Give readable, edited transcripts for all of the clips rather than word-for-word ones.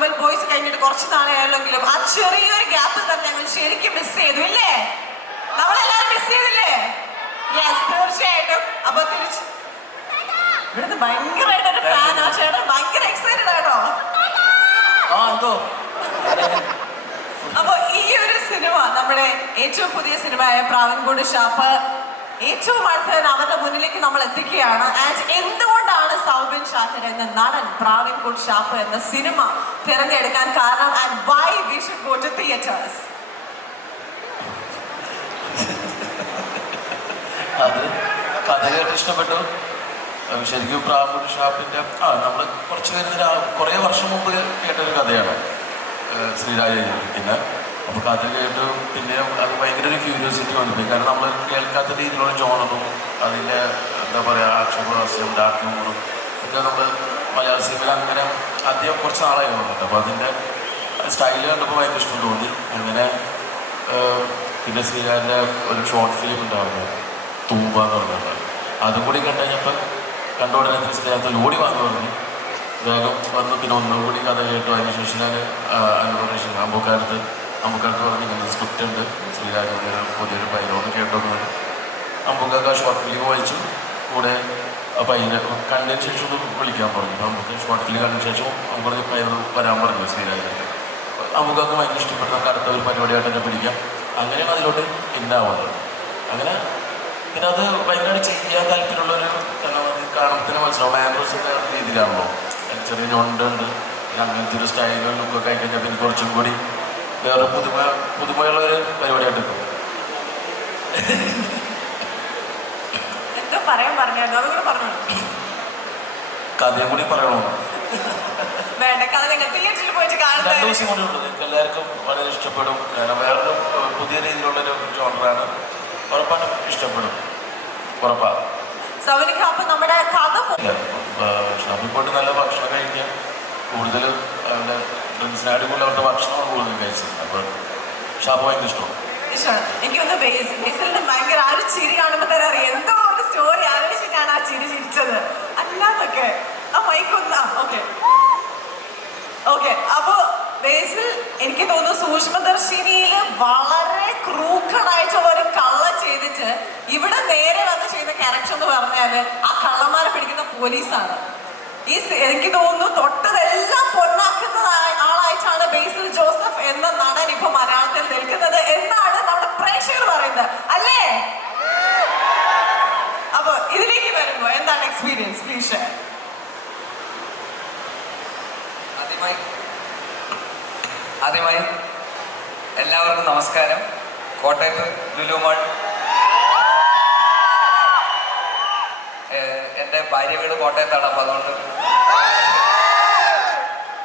Manjummel boys കഴിഞ്ഞിട്ട് കുറച്ച് നാളെ ആയാലെങ്കിലും ആ ചെറിയൊരു ഗ്യാപ്പിൽ തന്നെ ഞങ്ങൾ ശരിക്കും മിസ് ചെയ്തു ഇല്ലേ? നമ്മളെല്ലാരും മിസ് ചെയ്തില്ലേ? യെസ്, തീർച്ചയായിട്ടും. അപ്പൊ തിരിച്ച് ഇവിടുന്ന് ഭയങ്കരമായിട്ടൊരു ഫാൻ ആ ചേട്ടൻ ഭയങ്കര എക്സൈറ്റഡ് ആട്ടോ. അപ്പൊ ഈ ഒരു സിനിമ നമ്മുടെ ഏറ്റവും പുതിയ സിനിമയായ പ്രാവൻകൂട് ഷാപ്പ് ഏറ്റവും അടുത്ത് അവരുടെ മുന്നിലേക്ക് നമ്മൾ എത്തിക്കുകയാണ്. ആൻഡ് എന്തുകൊണ്ടാണ് സൗബിൻ ഷാഹിർ എന്ന നടൻ പ്രാവൻകൂട് ഷാപ്പ് എന്ന സിനിമ തിരഞ്ഞെടുക്കാൻ കാരണം? And why we should go to theatres? അത് കഥ കേട്ട് ഇഷ്ടപ്പെട്ടു. ശരിക്കും പ്രാവൻകൂട് ഷാപ്പിന്റെ നമ്മൾ കുറച്ച് പേര് കുറേ വർഷം മുമ്പ് കേട്ടൊരു കഥയാണ് ശ്രീരാജ്. പിന്നെ അപ്പോൾ കഥ കേട്ടു പിന്നെ അത് ഭയങ്കര ഒരു ക്യൂരിയോസിറ്റി വന്നിട്ട്, കാരണം നമ്മൾ കേൾക്കാത്ത രീതിയിലുള്ള ജോണറും അതിൻ്റെ എന്താ പറയുക ആക്ഷേപഹാസ്യം ഡാർക്ക് ഹ്യൂമറും ഒക്കെ നമ്മൾ മലയാള സിനിമയിൽ അങ്ങനെ ആദ്യം കുറച്ച് നാളായി വന്നിട്ട്, അപ്പോൾ അതിൻ്റെ സ്റ്റൈല് കണ്ടപ്പോൾ ഭയങ്കര ഇഷ്ടം തോന്നി. അങ്ങനെ പിന്നെ ശ്രീരാജിൻ്റെ ഒരു ഷോർട്ട് ഫിലിം ഉണ്ടാവുന്നു തൂമ്പ എന്ന് പറഞ്ഞിട്ട്, അതും കൂടി കണ്ടുകഴിഞ്ഞപ്പോൾ കണ്ടോടനെ ശ്രീരാജ് ഓടി വാങ്ങി പറഞ്ഞു വേഗം വന്ന് പിന്നെ ഒന്നും കൂടി കഥ കേട്ടു. അതിനുശേഷം ഞാൻ അനുഭവം അമ്പക്കാലത്ത് പറഞ്ഞ് ഇങ്ങനെ സ്ക്രിപ്റ്റ് ഉണ്ട് ശ്രീരാജ് പുതിയൊരു പൈരോട് കേട്ടോന്ന് പറഞ്ഞു. അമ്പക്കാർക്ക് ആ ഷോർട്ട് ഫിലിം വായിച്ചു കൂടെ. അപ്പോൾ അതിനെ കണ്ടതിന് ശേഷം ഒന്ന് വിളിക്കാൻ പറഞ്ഞു. നമുക്ക് ഷോർട്ട് ഫിലിം കണ്ടതിന് ശേഷം നമുക്ക് പൈരോട് വരാൻ പറഞ്ഞു ശ്രീരാജിനായിട്ട്. അമ്പക്കാർക്ക് ഭയങ്കര ഇഷ്ടപ്പെട്ടു. നമുക്ക് അടുത്ത ഒരു പരിപാടിയായിട്ട് തന്നെ പിടിക്കാം. അങ്ങനെയാണ് അതിലോട്ട് ഇന്നാവുന്നത്. അങ്ങനെ പിന്നെ അത് ഭയങ്കരമായിട്ട് ചെയ്യാൻ താല്പര്യമുള്ളൊരു കാരണം അത് കാണുമ്പോൾ മനസ്സിലാവും. ആൻഡ്രോസിൻ്റെ രീതിയിലാണല്ലോ ചെറിയ ഞൊണ്ടുണ്ട്. പിന്നെ അങ്ങനത്തെ ഒരു സ്റ്റൈലും ലുക്കൊക്കെ ആയിക്കഴിഞ്ഞാൽ പിന്നെ കുറച്ചും കൂടി വേറെ പുതുമയുള്ളൊരു പരിപാടിയായിട്ട് കിട്ടും. കഥയും കൂടി പറയണോ? 2 ദിവസം കൂടി ഉണ്ട്. നിങ്ങൾക്ക് എല്ലാവർക്കും വളരെ ഇഷ്ടപ്പെടും. കാരണം വേറൊരു പുതിയ രീതിയിലുള്ളൊരു ജോണറാണ്. ഉറപ്പായിട്ടും ഇഷ്ടപ്പെടും. ഉറപ്പാണ്. ഷാപ്പിൽ പോയിട്ട് നല്ല ഭക്ഷണം കഴിക്കുക, കൂടുതലും അവരുടെ ഫ്രണ്ട്സിനായിട്ട് കൂടുതൽ അവരുടെ ഭക്ഷണമാണ് കൂടുതൽ കഴിച്ചത്. അപ്പോൾ ഷാപ്പ് ഭയങ്കര ഇഷ്ടമാണ്. എനിക്കൊന്ന് ബേസിലിന്റെ ഭയങ്കര ആ ഒരു ചിരി കാണുമ്പോൾ തന്നെ അറിയാം എന്തോ ഒരു സ്റ്റോറി ആലോചിച്ചിട്ടാണ് ആ ചിരി ചിരിച്ചത്. അല്ലാതൊക്കെ ആ മൈക്കൊന്ന ഓക്കെ. അപ്പൊ ബേസിൽ എനിക്ക് തോന്നുന്നു സൂക്ഷ്മദർശിനിയിൽ വളരെ ക്രൂക്കണായിട്ടുള്ള ഒരു കള്ളം ചെയ്തിട്ട് ഇവിടെ നേരെ വന്ന് ചെയ്യുന്ന ക്യാരക്ടർ എന്ന് പറഞ്ഞാല് ആ കള്ളന്മാരെ പിടിക്കുന്ന പോലീസാണ്. എനിക്ക് തോന്നുന്നു തൊട്ടതെല്ലാം പൊന്നാക്കുന്ന ആളായിട്ടാണ് ബേസിൽ ജോസഫ് എന്ന നടൻ ഇപ്പൊ മലയാളത്തിൽ നിൽക്കുന്നത് എന്നാണ് നമ്മുടെ പ്രേക്ഷകർ പറയുന്നത് അല്ലേ? അപ്പൊ ഇതിലേക്ക് വരുമ്പോ എന്താണ് എക്സ്പീരിയൻസ്? Please share. ആദ്യമായി എല്ലാവർക്കും നമസ്കാരം. കോട്ടയത്ത് ലുലു മാൾ എൻ്റെ ഭാര്യ വീട് കോട്ടയത്താണ്. അപ്പോൾ അതുകൊണ്ട്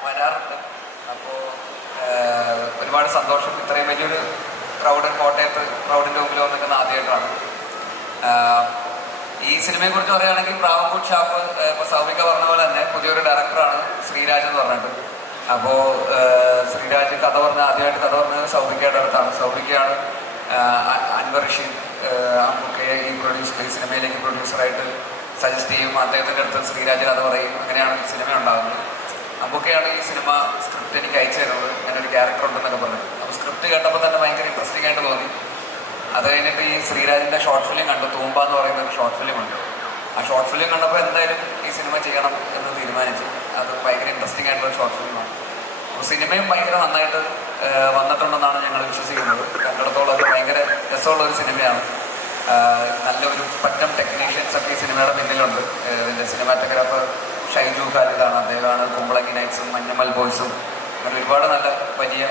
വരാറുണ്ട്. അപ്പോൾ ഒരുപാട് സന്തോഷം. ഇത്രയും വലിയൊരു ക്രൗഡിൻ്റെ മുമ്പിൽ വന്നിരിക്കുന്ന ആദ്യമായിട്ടാണ്. ഈ സിനിമയെക്കുറിച്ച് പറയുകയാണെങ്കിൽ പ്രാവൻകൂട് ഷാപ്പ് ഇപ്പോൾ സൗമിക പറഞ്ഞ പോലെ തന്നെ പുതിയൊരു ഡയറക്ടറാണ് ശ്രീരാജ് എന്ന് പറഞ്ഞിട്ട്. അപ്പോൾ ശ്രീരാജ് ആദ്യമായിട്ട് കഥ പറഞ്ഞത് സൗമികയുടെ അടുത്താണ്. സൗമികയാണ് അൻവർ റഷീദ് അമ്പുക്കയെ ഈ സിനിമയിലേക്ക് പ്രൊഡ്യൂസറായിട്ട് സജസ്റ്റ് ചെയ്യും. അദ്ദേഹത്തിൻ്റെ അടുത്ത് ശ്രീരാജ് കഥ പറയും. അങ്ങനെയാണ് ഈ സിനിമ ഉണ്ടാകുന്നത്. അമ്പുക്കയാണ് ഈ സിനിമ സ്ക്രിപ്റ്റ് എനിക്ക് അയച്ചു തരുന്നത്. ഞാനൊരു ക്യാരക്ടർ ഉണ്ടെന്നൊക്കെ പറഞ്ഞു. അപ്പോൾ സ്ക്രിപ്റ്റ് കേട്ടപ്പോൾ തന്നെ ഭയങ്കര ഇൻട്രസ്റ്റിംഗ് ആയിട്ട് തോന്നി. അത് കഴിഞ്ഞിട്ട് ഈ ശ്രീരാജിൻ്റെ ഷോർട്ട് ഫിലിം കണ്ടു. തൂമ്പ എന്ന് പറയുന്ന ഒരു ഷോർട്ട് ഫിലിം ഉണ്ട്. ആ ഷോർട്ട് ഫിലിം കണ്ടപ്പോൾ എന്തായാലും ഈ സിനിമ ചെയ്യണം എന്ന് തീരുമാനിച്ചു. അത് ഭയങ്കര ഇൻട്രസ്റ്റിംഗ് ആയിട്ടുള്ള ഷോർട്ട് ഫിലിമാണ്. അപ്പോൾ സിനിമയും ഭയങ്കര നന്നായിട്ട് വന്നിട്ടുണ്ടെന്നാണ് ഞങ്ങൾ വിശ്വസിക്കുന്നത്. കണ്ടിടത്തോളം അത് ഭയങ്കര രസമുള്ളൊരു സിനിമയാണ്. നല്ലൊരു പറ്റം ടെക്നീഷ്യൻസ് ഒക്കെ ഈ സിനിമയുടെ പിന്നിലുണ്ട്. ഇതിൻ്റെ സിനിമാറ്റോഗ്രാഫർ ഷൈജു ഖാലിദാണ്. അദ്ദേഹമാണ് കുമ്പളങ്ങി നൈറ്റ്സും മഞ്ഞുമൽ ബോയ്സും അങ്ങനെ ഒരുപാട് നല്ല വലിയ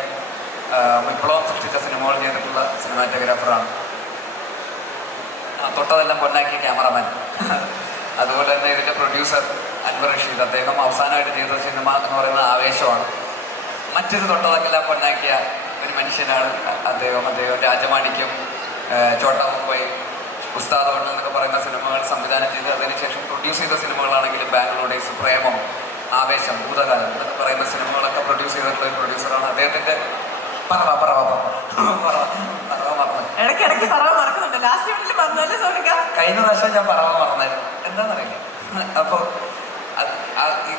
വിപ്ലവം സൃഷ്ടിച്ച സിനിമകൾ ചെയ്തിട്ടുള്ള സിനിമാറ്റോഗ്രാഫറാണ്. തൊട്ടതെല്ലാം പൊന്നാക്കിയ ക്യാമറമാൻ. അതുപോലെ തന്നെ ഇതിൻ്റെ പ്രൊഡ്യൂസർ അൻവർ റഷീദ്. അദ്ദേഹം അവസാനമായിട്ട് ചെയ്ത സിനിമ എന്ന് പറയുന്നത് ആവേശമാണ്. മറ്റൊരു തൊട്ടതെല്ലാം പൊന്നാക്കിയ ഒരു മനുഷ്യനാണ് അദ്ദേഹം. രാജമാണിക്യം, ചോട്ടാ മുംബൈ, ഉസ്താദ് ഹോട്ടൽ എന്നൊക്കെ പറയുന്ന സിനിമകൾ സംവിധാനം ചെയ്ത് അതിനുശേഷം പ്രൊഡ്യൂസ് ചെയ്ത സിനിമകളാണെങ്കിലും ബാംഗ്ലൂർ ഡേയ്സ്, പ്രേമം, ആവേശം, ഭൂതകാലം എന്നൊക്കെ പറയുന്ന സിനിമകളൊക്കെ പ്രൊഡ്യൂസ് ചെയ്തിട്ടുള്ള ഒരു പ്രൊഡ്യൂസറാണ്. അദ്ദേഹത്തിൻ്റെ കഴിഞ്ഞ പ്രാവശ്യം ഞാൻ പറയാൻ മറന്നായിരുന്നു. എന്താണെന്നറിയില്ല. അപ്പോൾ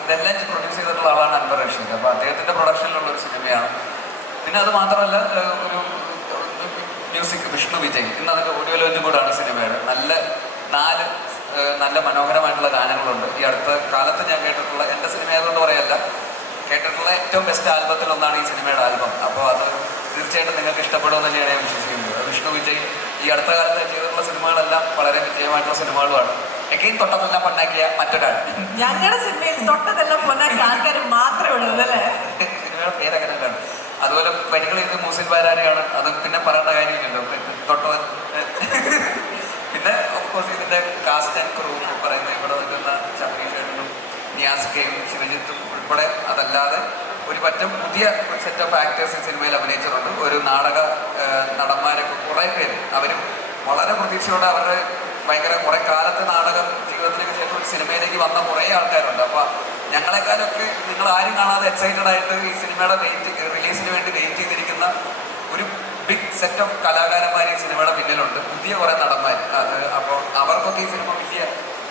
ഇതെല്ലാം പ്രൊഡ്യൂസ് ചെയ്തിട്ടുള്ള ആളാണ് അൻവർ റഷീദ്. അപ്പോൾ അദ്ദേഹത്തിൻ്റെ പ്രൊഡക്ഷനിലുള്ള ഒരു സിനിമയാണ്. പിന്നെ അത് മാത്രമല്ല ഒരു മ്യൂസിക് വിഷ്ണു വിജയ്. ഇന്ന് അതിൻ്റെ ഓഡിയോ ലോഞ്ചും കൂടാണ് സിനിമയുടെ. നല്ല മനോഹരമായിട്ടുള്ള ഗാനങ്ങളുണ്ട്. ഈ അടുത്ത കാലത്ത് ഞാൻ കേട്ടിട്ടുള്ള, എൻ്റെ സിനിമ ആയതുകൊണ്ട് പറയല്ല, കേട്ടിട്ടുള്ള ഏറ്റവും ബെസ്റ്റ് ആൽബത്തിൽ ഒന്നാണ് ഈ സിനിമയുടെ ആൽബം. അപ്പോൾ അത് തീർച്ചയായിട്ടും നിങ്ങൾക്ക് ഇഷ്ടപ്പെടുമെന്ന് തന്നെയാണ് ഞാൻ വിശ്വസിക്കുന്നത്. വിഷ്ണു വിജയ് ഈ അടുത്ത കാലത്ത് ചെയ്തിട്ടുള്ള സിനിമകളെല്ലാം വളരെ വിജയമായിട്ടുള്ള സിനിമകളുമാണ്. എക്കെയും തൊട്ടതെല്ലാം പൊന്നാക്കിയ മറ്റൊരാൾ. ഞങ്ങളുടെ സിനിമയിൽ തൊട്ടതെല്ലാം പൊന്നാക്കിയ ആൾക്കാർ മാത്രമേ ഉള്ളൂ അല്ലേ? സിനിമയുടെ പേരങ്ങനെയാണ്. അതുപോലെ വരികൾ ഇത് മൂസിൻ ബാരാനെയാണ്. അത് പിന്നെ പറയേണ്ട കാര്യമില്ലല്ലോ. തൊട്ടത് പിന്നെ ഓഫ്കോഴ്സ് ഇതിൻ്റെ കാസ്റ്റ് ആൻഡ് ക്രൂ പറയുന്നത് ഇവിടെ നിൽക്കുന്ന ശബരീഷനും നിയാസിക്കയും ശിവജിത്തും ഉൾപ്പെടെ, അതല്ലാതെ ഒരു പറ്റം പുതിയ സെറ്റ് ഓഫ് ആക്ടേഴ്സ് ഈ സിനിമയിൽ അഭിനയിച്ചിട്ടുണ്ട്. ഒരു നാടക നടന്മാരൊക്കെ കുറേ പേര്, അവരും വളരെ പ്രതീക്ഷയോടെ അവരുടെ ഭയങ്കര കുറേ കാലത്തെ നാടക ജീവിതത്തിലേക്ക് ശേഷം ഒരു സിനിമയിലേക്ക് വന്ന കുറേ ആൾക്കാരുണ്ട്. അപ്പോൾ ഞങ്ങളെക്കാളൊക്കെ നിങ്ങൾ ആരും കാണാതെ എക്സൈറ്റഡ് ആയിട്ട് ഈ സിനിമയുടെ റിലീസിന് വേണ്ടി വെയിറ്റ് ചെയ്തിരിക്കുന്ന ഒരു ബിഗ് സെറ്റ് ഓഫ് കലാകാരന്മാർ ഈ സിനിമയുടെ പിന്നിലുണ്ട്. പുതിയ കുറേ നടന്മാർ. അപ്പോൾ അവർക്കൊക്കെ ഈ സിനിമ വലിയ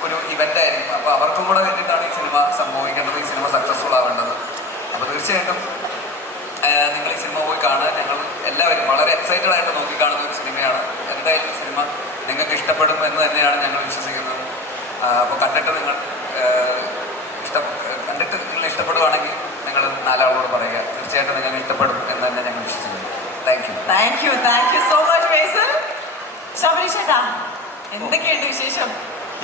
ഒരു ഇവൻ്റ് ആയിരിക്കും. അപ്പോൾ അവർക്കും കൂടെ വേണ്ടിയിട്ടാണ് ഈ സിനിമ സംഭവിക്കേണ്ടത്, ഈ സിനിമ സക്സസ്ഫുൾ ആവേണ്ടത്. അപ്പോൾ തീർച്ചയായിട്ടും നിങ്ങൾ ഈ സിനിമ പോയി കാണുക. ഞങ്ങൾ എല്ലാവരും വളരെ എക്സൈറ്റഡ് ആയിട്ട് നോക്കിക്കാണുന്ന ഒരു സിനിമയാണ്. എന്തായാലും ഈ സിനിമ നിങ്ങൾക്ക് ഇഷ്ടപ്പെടും എന്ന് തന്നെയാണ് ഞങ്ങൾ വിശ്വസിക്കുന്നത്. അപ്പോൾ കണ്ടിട്ട് നിങ്ങൾ ഇഷ്ടപ്പെടുവാണെങ്കിൽ നിങ്ങൾ നാലാളോട് പറയുക. തീർച്ചയായിട്ടും നിങ്ങൾക്ക് ഇഷ്ടപ്പെടും എന്ന് തന്നെ ഞങ്ങൾ വിശ്വസിക്കുന്നു. താങ്ക് യു സോ മച്ച് ബേസിൽ. ശബരീഷേട്ടാ, എന്തൊക്കെയുണ്ട് വിശേഷം?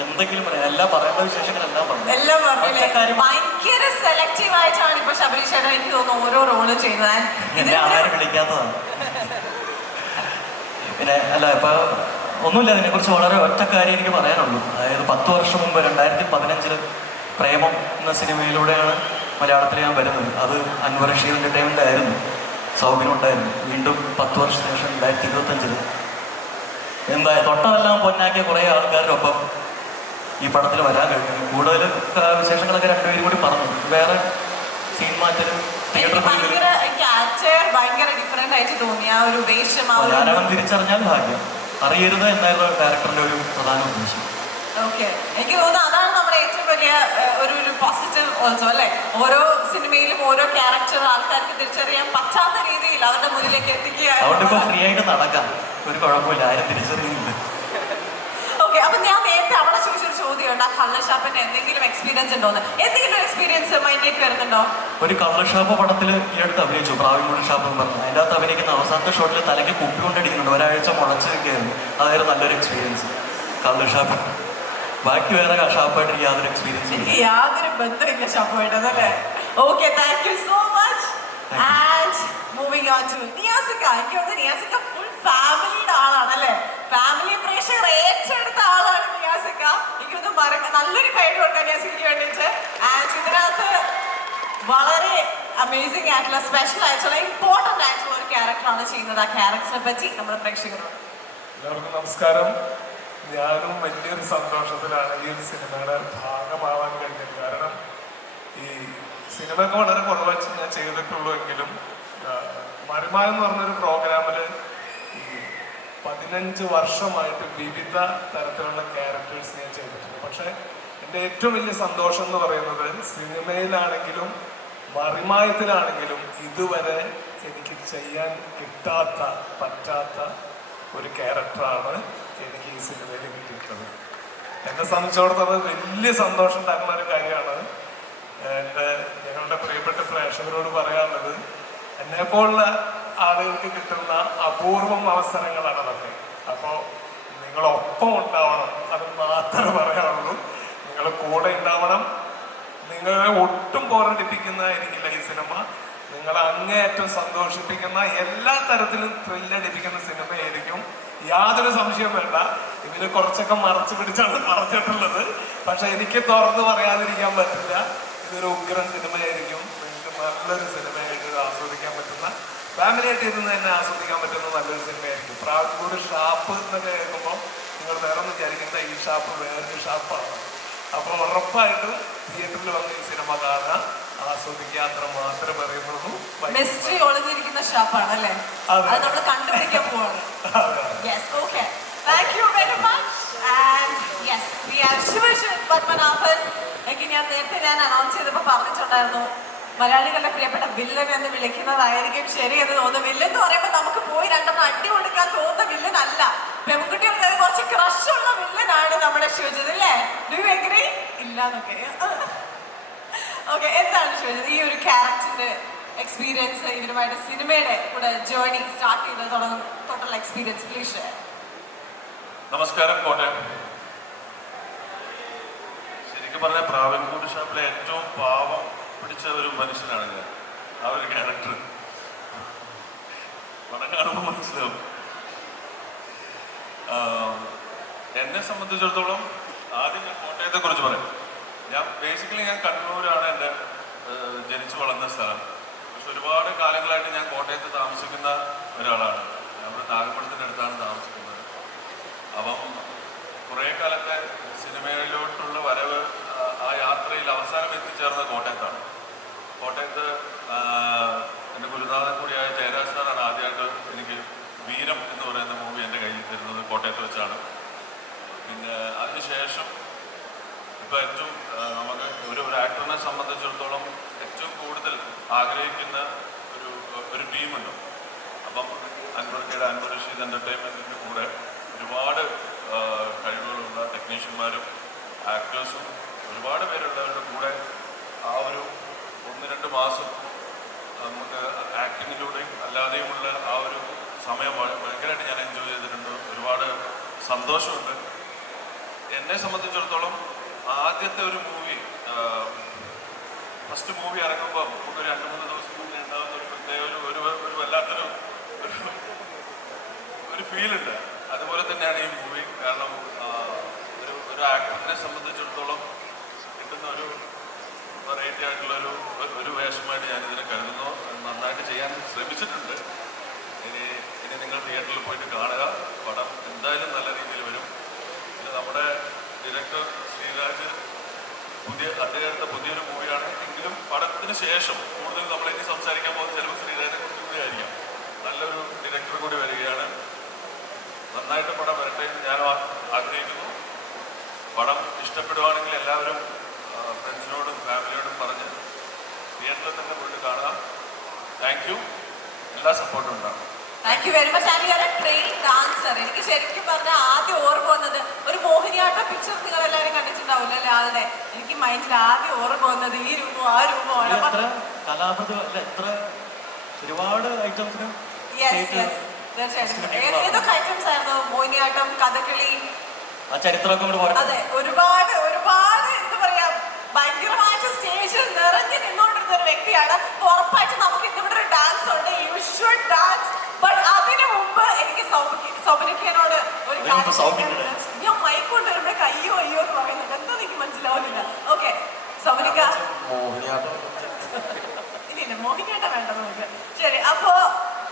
എന്തെങ്കിലും പറയാം. എല്ലാം പറയേണ്ട വിശേഷങ്ങളെല്ലാം പറഞ്ഞു. എല്ലാം പറഞ്ഞില്ലേ? ഭയങ്കര സെലക്റ്റീവ് ആയിട്ടാണ് ഇപ്പൊ ശബരീഷേട്ടൻ എനിക്ക് തോന്നുന്നു ഓരോ റോള് ചെയ്യുന്നത്. എന്നെ ആരും വിളിക്കാത്തതാണ്. പിന്നെ അല്ല, ഇപ്പൊ ഒന്നുമില്ല, അതിനെക്കുറിച്ച് വളരെ ഒറ്റ കാര്യം എനിക്ക് പറയാനുള്ളൂ. അതായത് 10 വർഷം മുമ്പ് 2015 പ്രേമം എന്ന സിനിമയിലൂടെയാണ് മലയാളത്തിൽ ഞാൻ വരുന്നത്. അത് അൻവർ റഷീദ് എൻ്റർടൈൻമെൻ്റ് ആയിരുന്നു, സൗബിനുണ്ടായിരുന്നു. വീണ്ടും 10 വർഷത്തിന് ശേഷം 2025 എന്തായാലും തൊട്ടതെല്ലാം പൊന്നാക്കിയ കുറേ ആൾക്കാരുടെ ഒപ്പം ഈ പടത്തിൽ വരാൻ കഴിഞ്ഞു. കൂടുതൽ വിശേഷങ്ങളൊക്കെ രണ്ടുപേരും കൂടി പറഞ്ഞു. വേറെ സീൻ മാറ്റലും ഭയങ്കര ഡിഫറെന്റ് ആയിട്ട് തോന്നി ആ ഒരു വേഷം. മലയാളം തിരിച്ചറിഞ്ഞാൽ ഭാഗ്യം, അറിയരുത് എന്നായിരുന്നു ഡയറക്ടറിന്റെ ഒരു പ്രധാന ഉദ്ദേശം. ഓക്കെ, എനിക്ക് തോന്നുന്നു അതാണ് നമ്മുടെ ഏറ്റവും വലിയ ഒരു പോസിറ്റീവ് ഓൾസോ അല്ലേ? ഓരോ സിനിമയിലും ഓരോ ക്യാരക്ടർ ആൾക്കാർക്ക് തിരിച്ചറിയാൻ പറ്റാത്ത രീതിയിൽ അവരുടെ മുന്നിലേക്ക് എത്തിക്കുക. അതുകൊണ്ട് ഇപ്പൊ ഫ്രീ ആയിട്ട് നടക്കാം, ഒരു കുഴപ്പമില്ല, ആരും തിരിച്ചറിയുന്നില്ല. ഓക്കെ, അപ്പൊ ഞാൻ നേരത്തെ അവിടെ ചോദിച്ചൊരു ചോദ്യമുണ്ട്, ആ കള്ളഷാപ്പിന്റെ എന്തെങ്കിലും എക്സ്പീരിയൻസ് ഉണ്ടോന്ന്? എന്തെങ്കിലും എക്സ്പീരിയൻസ് മൈൻഡിലേക്ക് വരുന്നുണ്ടോ? ഒരു കള്ളഷാപ്പ് പടത്തിൽ ഈ അടുത്ത് അഭിനയിച്ചു, പ്രാവിമൂട് ഷാപ്പ് എന്ന് പറഞ്ഞു. അതിൻ്റെ അകത്ത് അഭിനയിക്കുന്ന അവസാനത്തെ ഷോട്ടിൽ തലയ്ക്ക് കുപ്പി കൊണ്ടടിക്കുന്നുണ്ട്. ഒരാഴ്ച മുളച്ചിരിക്കുകയായിരുന്നു. അതായിരുന്നു നല്ലൊരു എക്സ്പീരിയൻസ് കള്ളഷാപ്പ്. ബാക്കി വേറെ ഷാപ്പായിട്ട് യാതൊരു എക്സ്പീരിയൻസ് എനിക്ക് യാതൊരു ബന്ധമില്ല ഷാപ്പുമായിട്ടല്ലേ. Okay, thank you so much. And moving on to നിയാസിക്ക. എനിക്ക് തോന്നുന്നു നിയാസിക്ക ഫുൾ ഫാമിലിയുടെ ആളാണല്ലേ? ഫാമിലി പ്രേക്ഷകർ ഏറ്റെടുത്ത ആളാണ് നിയാസിക്ക. എനിക്കൊന്ന് നല്ലൊരു കൈ കൊടുക്കാൻ നിയാസിക്ക് വേണ്ടിയിട്ട്. ആൻഡ് ഇതിനകത്ത് വളരെ അമേസിംഗ് ആയിട്ടുള്ള സ്പെഷ്യൽ ആയിട്ടുള്ള ഇമ്പോർട്ടൻ്റ് ആയിട്ടുള്ള ഒരു ക്യാരക്ടറാണ് ചെയ്യുന്നത്. ആ ക്യാരക്ടറിനെ പറ്റി നമ്മുടെ പ്രേക്ഷകരോട്. എല്ലാവർക്കും നമസ്കാരം. ഞാനും വലിയൊരു സന്തോഷത്തിലാണ് ഈ ഒരു സിനിമയുടെ ഭാഗമാവാൻ കഴിഞ്ഞത്. കാരണം ഈ സിനിമയൊക്കെ വളരെ കുറച്ച് ഞാൻ ചെയ്തിട്ടുള്ളൂ എങ്കിലും മറിമ എന്ന് പറഞ്ഞൊരു പ്രോഗ്രാമിൽ ഈ 15 വർഷമായിട്ട് വിവിധ തരത്തിലുള്ള ക്യാരക്ടേഴ്സ് ഞാൻ ചെയ്തിട്ടുണ്ട്. പക്ഷേ എൻ്റെ ഏറ്റവും വലിയ സന്തോഷം എന്ന് പറയുന്നത് സിനിമയിലാണെങ്കിലും മറിമായത്തിലാണെങ്കിലും ഇതുവരെ എനിക്ക് ചെയ്യാൻ പറ്റാത്ത ഒരു ക്യാരക്ടറാണ് എനിക്ക് ഈ സിനിമയിൽ കിട്ടിയിട്ടുള്ളത്. എന്നെ സംബന്ധിച്ചിടത്തോളം വലിയ സന്തോഷം തരുന്ന ഒരു കാര്യമാണ്. ഞങ്ങളുടെ പ്രിയപ്പെട്ട പ്രേക്ഷകരോട് പറയാനുള്ളത്, എന്നെപ്പോലുള്ള ആളുകൾക്ക് കിട്ടുന്ന അപൂർവം അവസരങ്ങളാണ് അതൊക്കെ. അപ്പോൾ നിങ്ങളൊപ്പം ഉണ്ടാവണം, അത് മാത്രമേ പറയാനുള്ളൂ. നിങ്ങൾ കൂടെ ഉണ്ടാവണം. നിങ്ങളെ ഒട്ടും പോരടിപ്പിക്കുന്നതായിരിക്കില്ല ഈ സിനിമ. നിങ്ങളെ അങ്ങേയറ്റം സന്തോഷിപ്പിക്കുന്ന, എല്ലാ തരത്തിലും ത്രില്ലടിപ്പിക്കുന്ന സിനിമയായിരിക്കും, യാതൊരു സംശയം വേണ്ട. ഇതിന് കുറച്ചൊക്കെ മറച്ചു പിടിച്ചാണ് പറഞ്ഞിട്ടുള്ളത്. പക്ഷെ എനിക്ക് തുറന്നു പറയാതിരിക്കാൻ പറ്റില്ല, ഇതൊരു ഉഗ്രൻ സിനിമയായിരിക്കും. നിങ്ങൾക്ക് നല്ലൊരു സിനിമയായിട്ട് ആസ്വദിക്കാൻ പറ്റുന്ന, ഫാമിലി ആയിട്ട് ഇരുന്ന് തന്നെ ആസ്വദിക്കാൻ പറ്റുന്ന നല്ലൊരു സിനിമയായിരിക്കും. പ്രാവൂർ ഷാപ്പ് എന്നൊക്കെ കേൾക്കുമ്പോൾ നിങ്ങൾ വേറെ ഒന്നും വിചാരിക്കേണ്ട, ഈ ഷാപ്പ് വേറൊരു ഷാപ്പാണ്. അപ്പോൾ ഉറപ്പായിട്ടും തിയേറ്ററിൽ വന്ന് ഈ സിനിമ കാണാൻ ആസ്വദിക്കുക, അത്ര മാത്രമേ പറയുന്നുള്ളൂ. മിസ്റ്ററി ഒളിഞ്ഞിരിക്കുന്ന ഷാപ്പാണ് അല്ലേ? അത് നമ്മൾ കണ്ടുപിടിക്കാൻ പോവാണ്. Yes, okay, thank you very much. And yes, we have Shivashan Padmanabhan. ഞാൻ നേരത്തെ അനൗൺസ് ചെയ്ത ചെയ്തപ്പോൾ പറഞ്ഞിട്ടുണ്ടായിരുന്നു മലയാളികളുടെ പ്രിയപ്പെട്ട വില്ലൻ എന്ന് വിളിക്കുന്നതായിരിക്കും ശരിയെന്ന് തോന്നുന്നു. വില്ലൻ എന്ന് പറയുമ്പോൾ നമുക്ക് പോയി രണ്ടെണ്ണം അടി കൊടുക്കാൻ തോന്നുന്ന വില്ലൻ അല്ല. പെൺകുട്ടികൾക്ക് കുറച്ച് ക്രഷുള്ള വില്ലനാണ് നമ്മുടെ ശിവജിത് അല്ലേ? Do you agree? ഇല്ലാന്നൊക്കെ. ഓക്കെ, എന്താണ് ശിവജിത് ഈ ഒരു ക്യാരക്ടറിന്റെ എക്സ്പീരിയൻസ്, ഇവരുമായിട്ട് സിനിമയുടെ കൂടെ ജേർണി സ്റ്റാർട്ട് ചെയ്ത് തുടങ്ങും ടോട്ടൽ എക്സ്പീരിയൻസ് പ്ലീസ് ഷെയർ. നമസ്കാരം കോട്ടയം. ശരിക്കും പറഞ്ഞാൽ പ്രാവൻകൂട് ഷാപ്പിലെ ഏറ്റവും പാവം പിടിച്ച ഒരു മനുഷ്യനാണ് ഞാൻ. ആ ഒരു ക്യാരക്ടർ പടം കാണുമ്പോൾ മനസ്സിലാവും. എന്നെ സംബന്ധിച്ചിടത്തോളം ആദ്യം ഞാൻ കോട്ടയത്തെ കുറിച്ച് പറയാം. ഞാൻ കണ്ണൂരാണ് എൻ്റെ ജനിച്ചു വളർന്ന സ്ഥലം. പക്ഷെ ഒരുപാട് കാലങ്ങളായിട്ട് ഞാൻ കോട്ടയത്ത് താമസിക്കുന്ന ഒരാളാണ്. നമ്മുടെ നാഗപ്പടത്തിൻ്റെ അടുത്താണ് താമസിക്കുന്നത്. അപ്പം കുറേ കാലത്തെ സിനിമയിലോട്ടുള്ള വരവ്, ആ യാത്രയിൽ അവസാനം എത്തിച്ചേർന്നത് കോട്ടയത്താണ്. കോട്ടയത്ത് എൻ്റെ ഗുരുനാഥൻ കൂടിയായ ജയരാജ് സാറാണ് ആദ്യമായിട്ട് എനിക്ക് വീരം എന്ന് പറയുന്ന മൂവി എൻ്റെ കയ്യിൽ തരുന്നത് കോട്ടയത്ത് വെച്ചാണ്. പിന്നെ അതിനുശേഷം ഇപ്പോൾ ഏറ്റവും നമുക്ക് ഒരു ആക്ടറിനെ സംബന്ധിച്ചിടത്തോളം ഏറ്റവും കൂടുതൽ ആഗ്രഹിക്കുന്ന ഒരു ടീമുണ്ട്. അപ്പം അൻവർ റഷീദ് എൻ്റർടൈൻമെൻറ്റിൻ്റെ കൂടെ ഒരുപാട് കഴിവുകളുള്ള ടെക്നീഷ്യന്മാരും ആക്ടേഴ്സും ഒരുപാട് പേരുള്ളവരുടെ കൂടെ ആ ഒരു 1-2 മാസം നമുക്ക് ആക്ടിങ്ങിലൂടെയും അല്ലാതെയുമുള്ള ആ ഒരു സമയം ഭയങ്കരമായിട്ട് ഞാൻ എൻജോയ് ചെയ്തിട്ടുണ്ട്. ഒരുപാട് സന്തോഷമുണ്ട്. എന്നെ സംബന്ധിച്ചിടത്തോളം ആദ്യത്തെ ഒരു മൂവി, ഫസ്റ്റ് മൂവി ഇറങ്ങുമ്പോൾ നമുക്കൊരു 2-3 ദിവസം മുന്നേ ഉണ്ടാകുന്ന ഒരു പ്രത്യേക ഒരു വല്ലാത്തൊരു ഒരു ഫീലുണ്ട്. അതുപോലെ തന്നെയാണ് ഈ മൂവി. കാരണം ഒരു ആക്ടറിനെ സംബന്ധിച്ചിടത്തോളം കിട്ടുന്ന ഒരു വെറൈറ്റി ആയിട്ടുള്ള ഒരു വേഷമായിട്ട് ഞാനിതിനെ കരുതുന്നു. നന്നായിട്ട് ചെയ്യാൻ ശ്രമിച്ചിട്ടുണ്ട്. ഇനി നിങ്ങൾ തിയേറ്ററിൽ പോയിട്ട് കാണുക. പടം എന്തായാലും നല്ല രീതിയിൽ വരും. പിന്നെ നമ്മുടെ ഡയറക്ടർ ശ്രീരാജ് അദ്ദേഹത്തെ പുതിയൊരു മൂവിയാണ് എങ്കിലും പടത്തിന് ശേഷം കൂടുതൽ നമ്മളിനി സംസാരിക്കാൻ പോകുന്നത് ചിലപ്പോൾ ശ്രീരാജിനെ കുറിച്ച് കൂടി ആയിരിക്കാം. നല്ലൊരു ഡയറക്ടർ കൂടി വരികയാണ്. നന്നായിട്ട് പടം വരട്ടെ എന്ന് ഞാൻ ആഗ്രഹിക്കുന്നു. പടം ഇഷ്ടപ്പെടുവാണെങ്കിൽ എല്ലാവരും ഫ്രണ്ട്സിനോടും ഫാമിലിയോടും പറഞ്ഞ് തിയേറ്ററിൽ തന്നെ പോയിട്ട് കാണാം. Thank you. എല്ലാ സപ്പോർട്ടും ഉണ്ടാകും. Thank you very much. And you are A train dancer. എനിക്ക് ശരിക്കും പറഞ്ഞാൽ ആദ്യം ഓർമ്മ വന്നത് ഒരു മോഹിനിയാട്ടം പിക്ചർ നിങ്ങൾ എല്ലാവരും കണ്ടിട്ടുണ്ടാവില്ല അല്ലേ ആളുടെ. എനിക്ക് മൈൻഡിൽ ആദ്യം ഓർമ്മ വന്നത് ഈ രൂപം ആ രൂപമാണ്. എത്ര ഒരുപാട് ഐറ്റംസിന് തീർച്ചയായിട്ടും. ഏതൊക്കെ ഐറ്റംസ് ആയിരുന്നു? മോഹിനിയാട്ടം, കഥകളി, ആ ചരിത്രമൊക്കെ. അതെ, ഒരുപാട് എന്താ പറയാ, ഭയങ്കരമായിട്ട് സ്റ്റേജിൽ നിറഞ്ഞു നിന്നുകൊണ്ടിരുന്ന ഒരു വ്യക്തിയാണ്. ഉറപ്പായിട്ട് നമുക്ക് ഇന്നിവിടെ ഒരു ഡാൻസ് ഉണ്ട്, യു ഷുഡ് ഡാൻസ്. ബട്ട് അതിനു മുമ്പ് എനിക്ക് സൗബിനിക്കനോട് ഒരു കാര്യം, ഞാൻ മൈക്ക് കൊണ്ട് വരുമ്പോൾ അയ്യോ എന്ന് പറയുന്നുണ്ട്. എന്താ എനിക്ക് മനസ്സിലാവുന്നില്ല. ഓക്കെ സൗബിനിക്ക, ഇല്ല മോഹിനിയാട്ടം വേണ്ട നമുക്ക്. ശരി, അപ്പോ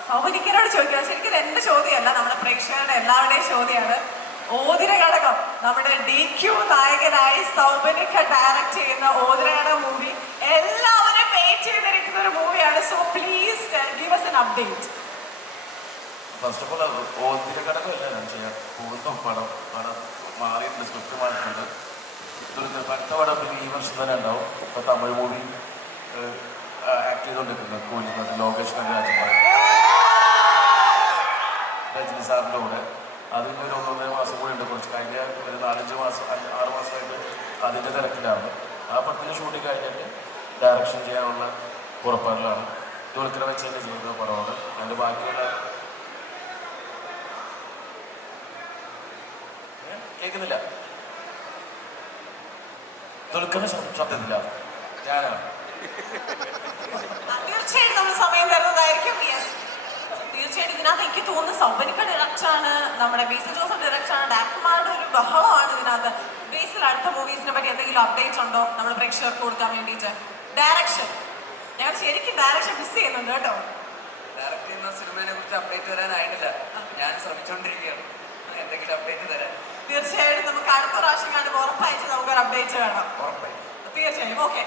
സൗബിനിക്കനോട് ചോദിക്കുക. ശരിക്കും എന്റെ ചോദ്യമല്ല, നമ്മുടെ പ്രേക്ഷകരുടെ എല്ലാവരുടെയും ചോദ്യമാണ്. ഓതിര ഘടകം, നമ്മുടെ DQ നായകനായി സൗബിനിക്ക ഡയറക്ട് ചെയ്യുന്ന ഓതിര ഘടകം മൂവി എല്ലാവരും വെയിറ്റ് ചെയ്തിരിക്കുന്ന ഒരു മൂവിയാണ്. So please give us an update. First of all ഓതിര ഘടകമല്ല ഞാൻ ചെയ്യാൻ പോകുന്ന പടം മാറിയിട്ടുണ്ട്, സ്ക്രിപ്റ്റ് മാറിയിട്ടുണ്ട്. അടുത്ത പടം പിന്നെ ഈ വർഷം തന്നെ ഉണ്ടാവും. ഇപ്പോൾ തമിഴ് മൂവി ആക്ട് ചെയ്തുകൊണ്ടിരിക്കുന്നത് കൂലിക്കുന്നത് ലോകേഷ് രാജകുമാർ രജനി സാറിൻ്റെ കൂടെ. അതിന് ഒരു 1-1.5 മാസം കൂടി ഉണ്ട്. കുറച്ച് കഴിഞ്ഞ ഒരു 4-5 മാസം 6 മാസമായിട്ട് അതിൻ്റെ തിരക്കിലാണ്. ആ പടത്തിൻ്റെ ഷൂട്ടിങ് കഴിഞ്ഞിട്ട് ഡയറക്ഷൻ ചെയ്യാനുള്ള പുറപ്പാടിലാണ്. ദുൽഖർ വെച്ച് തന്നെ ചെയ്യുന്ന പടമാണ്. അതിൻ്റെ ബാക്കിയുള്ള കേൾക്കുന്നില്ല. ദുൽഖറിന് ശബ്ദത്തില്ല, ഞാനാണ്. തീർച്ചയായിട്ടും നമ്മൾ സമയം തരുന്നതായിരിക്കും. യെസ്, തീർച്ചയായിട്ടും. ഇതിനകത്ത് എനിക്ക് തോന്നുന്നു സൗബനിക്ക ഡയറക്ടറാണ്, നമ്മുടെ ബേസിൽ ജോസഫ് ഡയറക്ടറാണ്, ഡയറക്ടർമാരുടെ ഒരു ബഹളമാണ് ഇതിനകത്ത്. ബേസിൽ അടുത്ത മൂവീസിനെ പറ്റി എന്തെങ്കിലും അപ്ഡേറ്റ്സ് ഉണ്ടോ നമ്മുടെ പ്രേക്ഷകർക്ക് കൊടുക്കാൻ വേണ്ടിയിട്ട്? ഡയറക്ഷൻ, ഞാൻ ശരിക്കും ഡയറക്ഷൻ മിസ് ചെയ്യുന്നുണ്ട് കേട്ടോ. ഡയറക്ട് ചെയ്യുന്ന സിനിമയെ കുറിച്ച് അപ്ഡേറ്റ് തരാനായിട്ടില്ല. ഞാൻ ശ്രമിച്ചുകൊണ്ടിരിക്കുകയാണ് എന്തെങ്കിലും അപ്ഡേറ്റ് തരാൻ. തീർച്ചയായിട്ടും നമുക്ക് അടുത്ത പ്രാവശ്യം കാണുമ്പോൾ ഉറപ്പായിട്ട് നമുക്കൊരു അപ്ഡേറ്റ് വേണം. ഉറപ്പായി. തീർച്ചയായും. ഓക്കെ.